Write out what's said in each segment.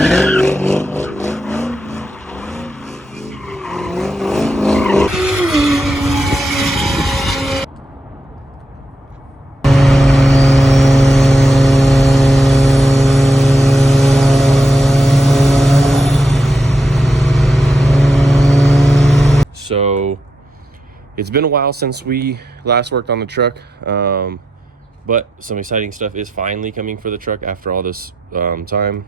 So it's been a while since we last worked on the truck, but some exciting stuff is finally coming for the truck after all this time.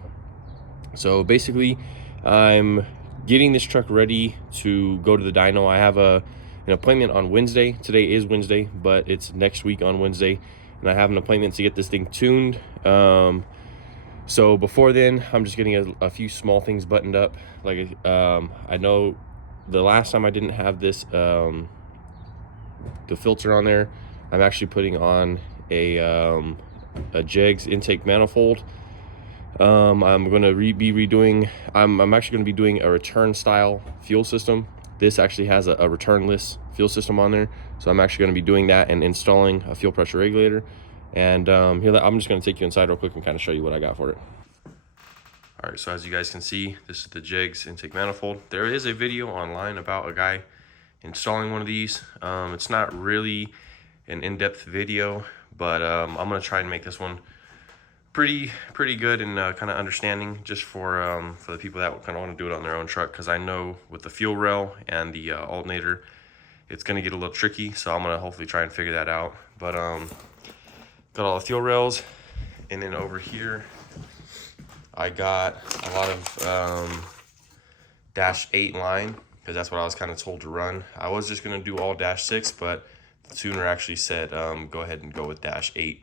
So basically, I'm getting this truck ready to go to the dyno. I have an appointment on Wednesday. Today is Wednesday, but it's next week on Wednesday, and I have an appointment to get this thing tuned. So before then, I'm just getting a few small things buttoned up. Like I know the last time I didn't have this the filter on there. I'm actually putting on a JEGS intake manifold. I'm going to be redoing. I'm actually going to be doing a return style fuel system. This actually has a returnless fuel system on there, so I'm actually going to be doing that and installing a fuel pressure regulator. And here, I'm just going to take you inside real quick and kind of show you what I got for it. All right, so as you guys can see, this is the JEGS intake manifold. There is a video online about a guy installing one of these. It's not really an in-depth video, but I'm going to try and make this one pretty good and kind of understanding, just for the people that kind of want to do it on their own truck, because I know with the fuel rail and the alternator, it's going to get a little tricky. So I'm going to hopefully try and figure that out. But got all the fuel rails, and then over here I got a lot of -8 line, because that's what I was kind of told to run. I was just going to do all -6, but the tuner actually said go ahead and go with -8.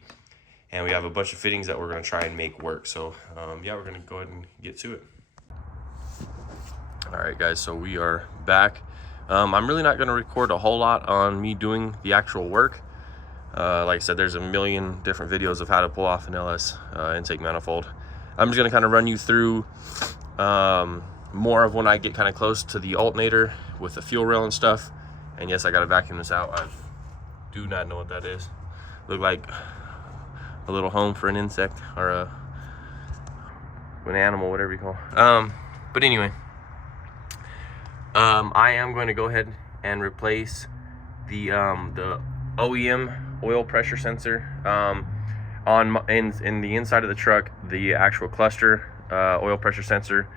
And we have a bunch of fittings that we're going to try and make work. So yeah, we're going to go ahead and get to it. All right, guys, so we are back. I'm really not going to record a whole lot on me doing the actual work. Like I said, there's a million different videos of how to pull off an LS intake manifold. I'm just going to kind of run you through more of when I get kind of close to the alternator with the fuel rail and stuff. And yes, I got to vacuum this out. I do not know what that is. Look like a little home for an insect, or an animal, whatever you call it. But anyway, I am going to go ahead and replace the OEM oil pressure sensor in the inside of the truck. The actual cluster oil pressure sensor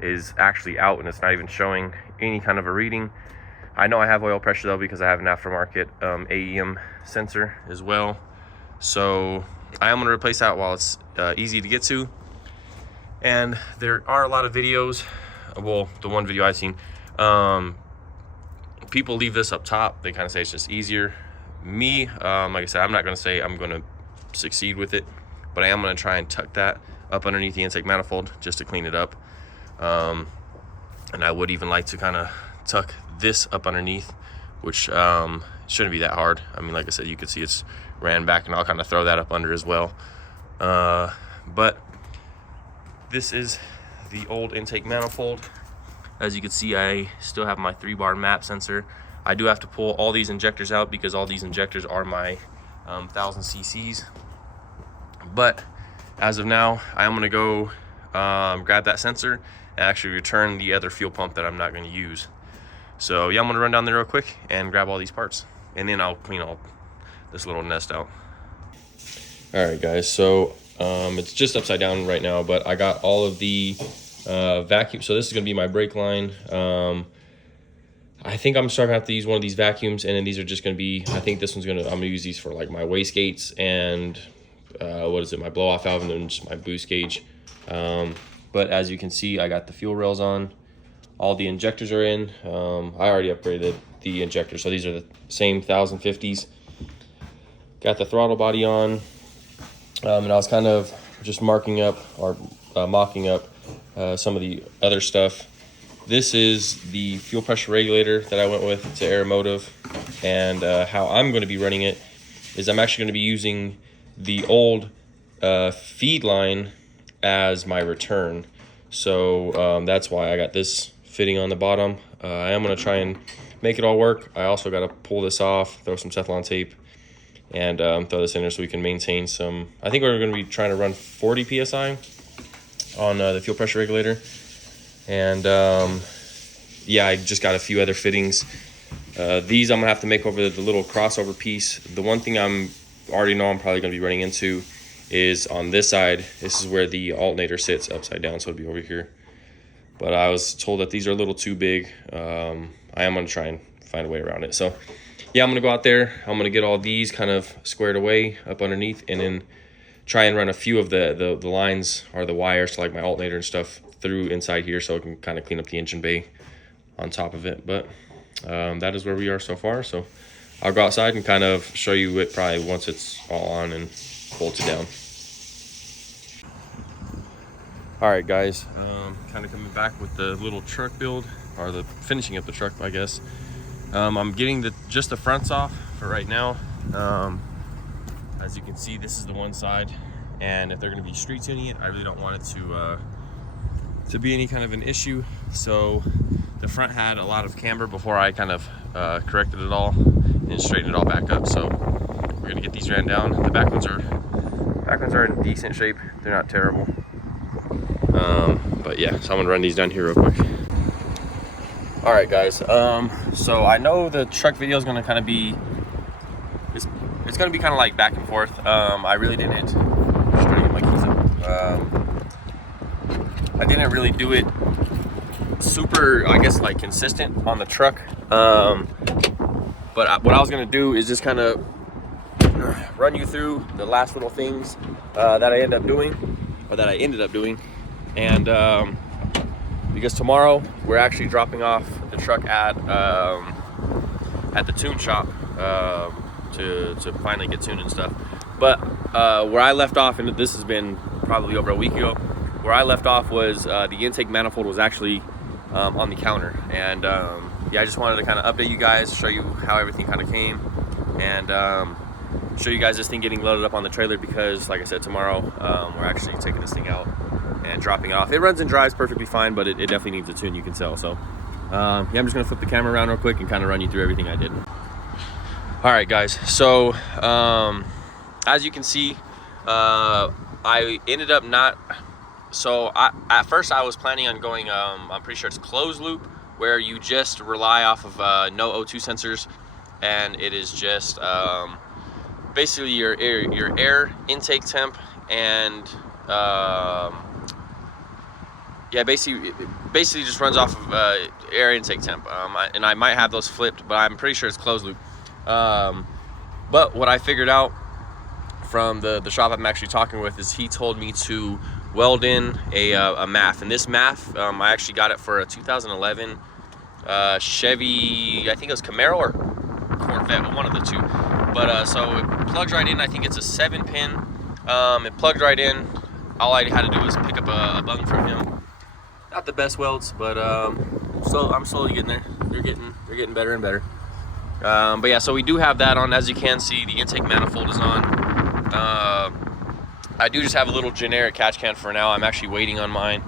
is actually out, and it's not even showing any kind of a reading. I know I have oil pressure though, because I have an aftermarket AEM sensor as well. So I am going to replace that while it's easy to get to. And there are a lot of videos, well, the one video I've seen, people leave this up top. They kind of say it's just easier. Me, like I said, I'm not going to say I'm going to succeed with it, but I am going to try and tuck that up underneath the intake manifold just to clean it up. And I would even like to kind of tuck this up underneath, which shouldn't be that hard. I mean, like I said, you can see it's ran back, and I'll kind of throw that up under as well. But this is the old intake manifold. As you can see, I still have my 3-bar map sensor. I do have to pull all these injectors out, because all these injectors are my 1000 cc's. But as of now, I am going to go grab that sensor and actually return the other fuel pump that I'm not going to use. So yeah, I'm going to run down there real quick and grab all these parts, and then I'll clean all this little nest out. All right, guys, so it's just upside down right now, but I got all of the vacuum. So this is going to be my brake line. I think I'm starting to have to use one of these vacuums, and then these are just going to be, I think this one's going to, I'm going to use these for like my wastegates and my blow off valve, and then just my boost gauge. But as you can see, I got the fuel rails on. All the injectors are in. I already upgraded the injectors, so these are the same 1050s. Got the throttle body on, and I was kind of just mocking up some of the other stuff. This is the fuel pressure regulator that I went with to Aeromotive, and how I'm going to be running it is I'm actually going to be using the old feed line as my return. So that's why I got this fitting on the bottom. I am going to try and make it all work. I also got to pull this off, throw some Teflon tape, and throw this in there so we can maintain some. I think we're going to be trying to run 40 psi. on the fuel pressure regulator. And yeah, I just got a few other fittings. These I'm gonna have to make over the little crossover piece. The one thing I'm already know I'm probably gonna be running into is on this side. This is where the alternator sits upside down, so it'll be over here. But I was told that these are a little too big. I am gonna try and find a way around it. So yeah, I'm gonna go out there. I'm gonna get all these kind of squared away up underneath, and then try and run a few of the lines or the wires to like my alternator and stuff through inside here, so I can kind of clean up the engine bay on top of it. But that is where we are so far. So I'll go outside and kind of show you it probably once it's all on and bolted down. All right, guys, kind of coming back with the little truck build, or the finishing up the truck, I guess. I'm getting just the fronts off for right now. As you can see, this is the one side, and if they're going to be street tuning it, I really don't want it to be any kind of an issue. So the front had a lot of camber before I kind of corrected it all and straightened it all back up. So we're going to get these ran down. The back ones are in decent shape. They're not terrible. But yeah, so I'm gonna run these down here real quick. All right, guys. So I know the truck video is gonna kind of be, it's gonna be kind of like back and forth. I really didn't. Just trying to get my keys up. I didn't really do it super, I guess, like consistent on the truck. But what I was gonna do is just kind of run you through the last little things that I ended up doing. And because tomorrow we're actually dropping off the truck at the tune shop to finally get tuned and stuff. But where I left off, and this has been probably over a week ago, where I left off was the intake manifold was actually on the counter. And yeah, I just wanted to kind of update you guys, show you how everything kind of came, and show you guys this thing getting loaded up on the trailer, because like I said, tomorrow we're actually taking this thing out and dropping it off. It runs and drives perfectly fine, but it definitely needs a tune, you can tell. So yeah, I'm just gonna flip the camera around real quick and kind of run you through everything I did. All right, guys, so as you can see, I ended up not, so at first I was planning on going, I'm pretty sure it's closed loop, where you just rely off of no O2 sensors, and it is just basically your air intake temp, and yeah, basically just runs off of air intake temp. And I might have those flipped, but I'm pretty sure it's closed loop. But what I figured out from the shop I'm actually talking with is he told me to weld in a MAF. And this MAF, I actually got it for a 2011 Chevy, I think it was Camaro or Corvette, one of the two. But so it plugs right in. I think it's a 7-pin. It plugged right in. All I had to do was pick up a bung from him. Not the best welds, but so I'm slowly getting there. They're getting better and better. But yeah, so we do have that on. As you can see, the intake manifold is on. I do just have a little generic catch can for now. I'm actually waiting on mine.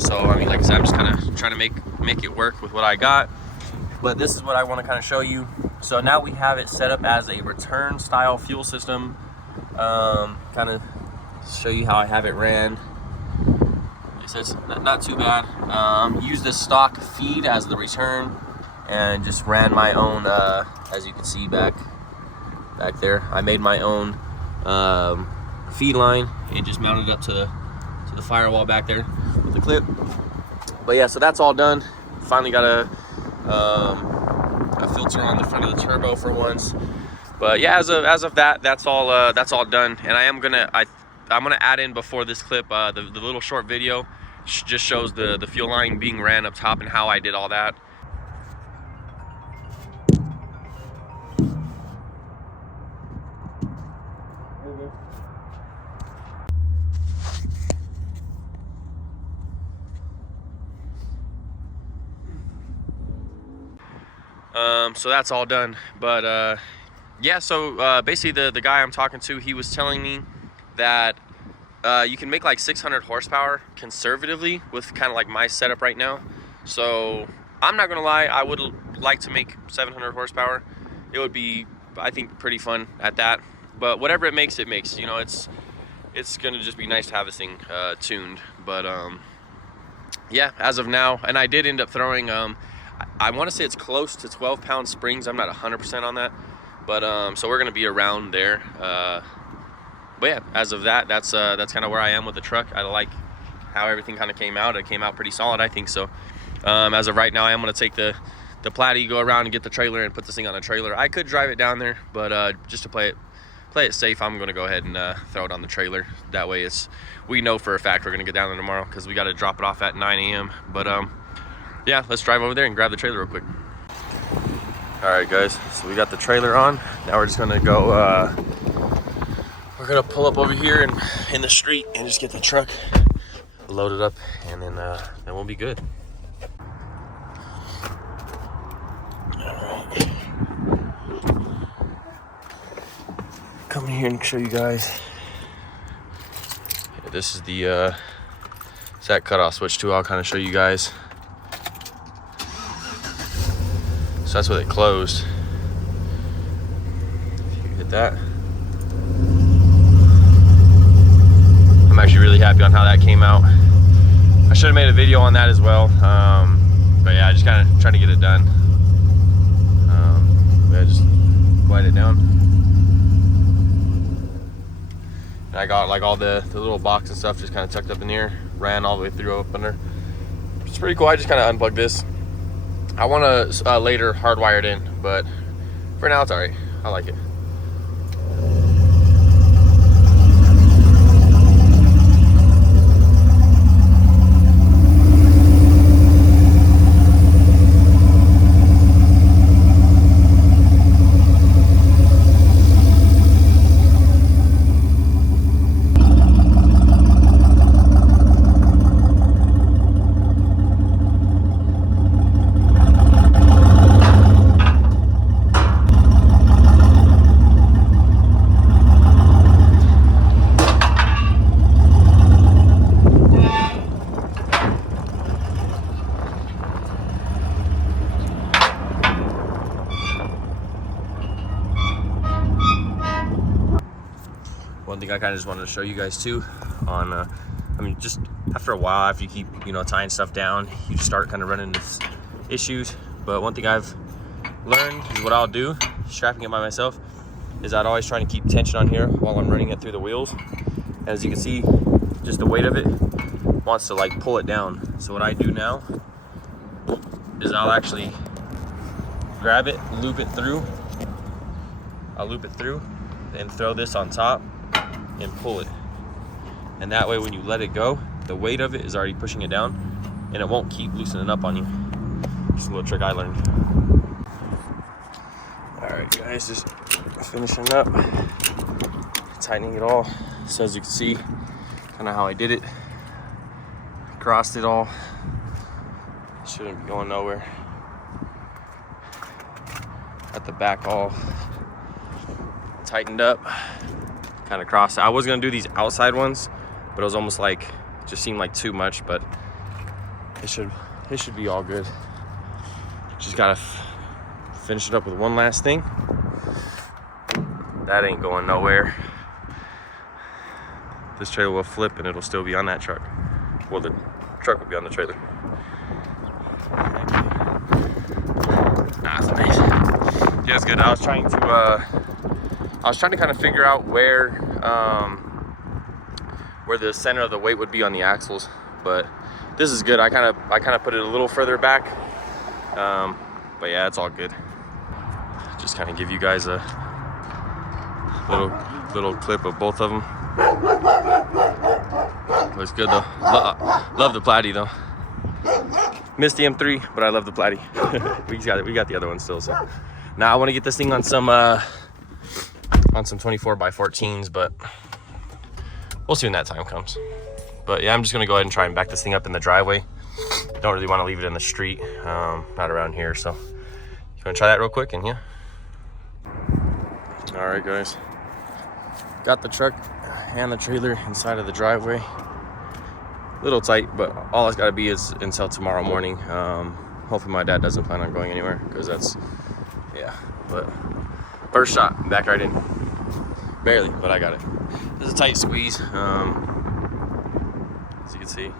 So I mean, like I said, I'm just kind of trying to make it work with what I got. But this is what I want to kind of show you. So now we have it set up as a return style fuel system. Kind of show you how I have it ran. So it's not too bad. Use the stock feed as the return, and just ran my own, as you can see back there, I made my own feed line and just mounted it up to the firewall back there with the clip. But yeah, so that's all done. Finally got a filter on the front of the turbo for once. But yeah, as of that, that's all done. And I'm gonna add in before this clip the little short video. Just shows the fuel line being ran up top and how I did all that. So that's all done. But yeah, so basically the guy I'm talking to, he was telling me that you can make like 600 horsepower conservatively with kind of like my setup right now. So I'm not gonna lie, I would like to make 700 horsepower. It would be, I think, pretty fun at that. But whatever it makes, you know, it's it's gonna just be nice to have this thing tuned. But yeah, as of now, and I did end up throwing I want to say it's close to 12-pound springs. I'm not 100% on that, but so we're gonna be around there. But yeah, as of that's kind of where I am with the truck. I like how everything kind of came out. It came out pretty solid, I think so. As of right now, I am gonna take the Platy, go around and get the trailer and put this thing on a trailer. I could drive it down there, but just to play it safe, I'm gonna go ahead and throw it on the trailer. That way we know for a fact we're gonna get down there tomorrow, because we got to drop it off at 9 a.m. But yeah, let's drive over there and grab the trailer real quick. All right, guys, so we got the trailer on. Now we're just gonna go, we're gonna pull up over here in the street and just get the truck loaded up, and then we'll be good. Come in here and show you guys. Yeah, this is the that cutoff switch too. I'll kind of show you guys. So that's what it closed. If you hit that. I'm actually really happy on how that came out. I should have made a video on that as well. But yeah, I just kind of trying to get it done. Yeah, just glide it down. And I got like all the little box and stuff just kind of tucked up in here, ran all the way through up under. It's pretty cool. I just kind of unplugged this. I want to later hardwire it in, but for now it's all right. I like it. One thing I kind of just wanted to show you guys too, on I mean, just after a while, after you keep tying stuff down, you just start kind of running into issues. But one thing I've learned is what I'll do, strapping it by myself, is I'd always try to keep tension on here while I'm running it through the wheels. And as you can see, just the weight of it wants to like pull it down. So what I do now is I'll actually grab it, loop it through. I'll loop it through and throw this on top and pull it. And that way when you let it go, the weight of it is already pushing it down and it won't keep loosening up on you. Just a little trick I learned. All right, guys, just finishing up, tightening it all. So as you can see, kind of how I did it. Crossed it all. Shouldn't be going nowhere. At the back all tightened up, kind of crossed. I was gonna do these outside ones, but it was almost like, just seemed like too much, but it should be all good. Just gotta finish it up with one last thing. That ain't going nowhere. This trailer will flip and it'll still be on that truck. Well, the truck will be on the trailer. That's nice. Yeah, it's good. I was trying to kind of figure out where the center of the weight would be on the axles, but this is good. I kind of put it a little further back, but yeah, it's all good. Just kind of give you guys a little clip of both of them. Looks good though. Love the Platy though. Missed the M3, but I love the Platy. we got the other one still. So now I want to get this thing on some 24x14s, but we'll see when that time comes. But yeah, I'm just gonna go ahead and try and back this thing up in the driveway. Don't really want to leave it in the street, not around here. So you want to try that real quick? And yeah. All right, guys. Got the truck and the trailer inside of the driveway. A little tight, but all it's got to be is until tomorrow morning. Hopefully my dad doesn't plan on going anywhere, because that's, yeah. But first shot, back right in. Barely, but I got it. This is a tight squeeze, as you can see.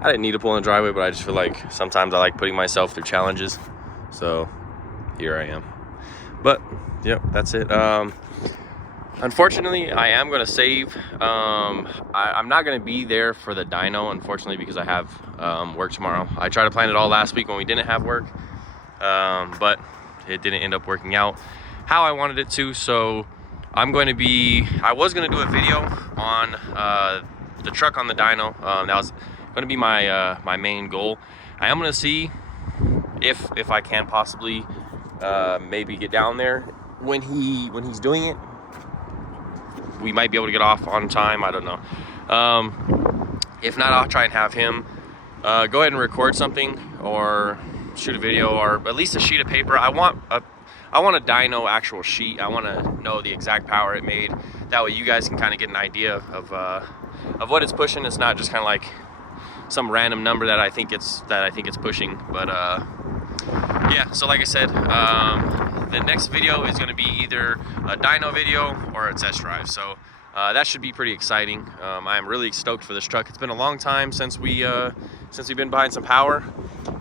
I didn't need to pull in the driveway, but I just feel like sometimes I like putting myself through challenges. So here I am. But yep, that's it. Unfortunately, I am going to save. I'm not going to be there for the dyno, unfortunately, because I have work tomorrow. I tried to plan it all last week when we didn't have work, but it didn't end up working out how I wanted it to. So I'm going to be, I was going to do a video on the truck on the dyno. That was going to be my my main goal. I am going to see if I can possibly maybe get down there when he's doing it. We might be able to get off on time, I don't know. If not, I'll try and have him go ahead and record something or shoot a video, or at least a sheet of paper. I want a dyno actual sheet. I want to know the exact power it made. That way you guys can kind of get an idea of what it's pushing. It's not just kind of like some random number that I think it's pushing. But yeah, so like I said, the next video is going to be either a dyno video or a test drive. So that should be pretty exciting. I am really stoked for this truck. It's been a long time since we've been behind some power.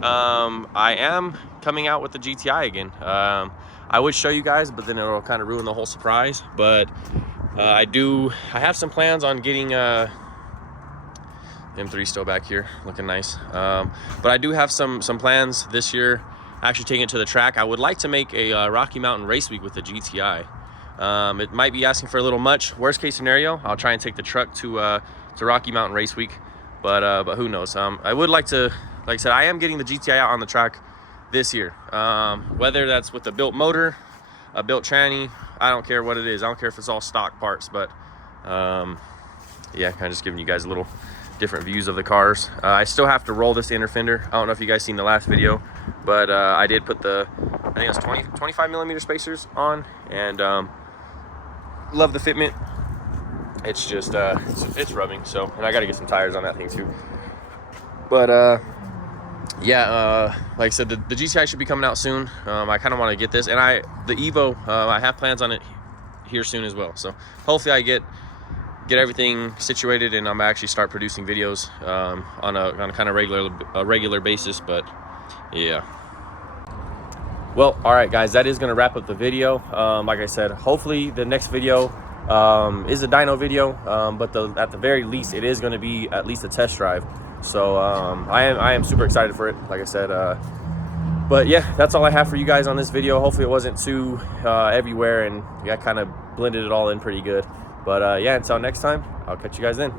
I am coming out with the GTI again. I would show you guys, but then it'll kind of ruin the whole surprise. But I have some plans on getting M3 still back here, looking nice. But I do have some plans this year, actually taking it to the track. I would like to make a Rocky Mountain race week with the GTI. It might be asking for a little much. Worst case scenario, I'll try and take the truck to Rocky Mountain race week, but who knows. I would like to, like I said, I am getting the GTI out on the track this year. Whether that's with a built motor, a built tranny, I don't care what it is. I don't care if it's all stock parts, but yeah, kind of just giving you guys a little different views of the cars. I still have to roll this inner fender. I don't know if you guys seen the last video, but I did put the, I think it was 25 millimeter spacers on, and love the fitment. It's just it's rubbing, so, and I got to get some tires on that thing too. But yeah, like I said, the GTI should be coming out soon. I kind of want to get this, and the Evo, I have plans on it here soon as well. So hopefully I get everything situated and I'm actually start producing videos on a kind of regular basis. But yeah. Well, all right, guys, that is going to wrap up the video. Like I said, hopefully the next video is a dyno video, but at the very least, it is going to be at least a test drive. So I am super excited for it, like I said. But yeah, that's all I have for you guys on this video. Hopefully it wasn't too everywhere, and I kind of blended it all in pretty good. But yeah, until next time, I'll catch you guys then.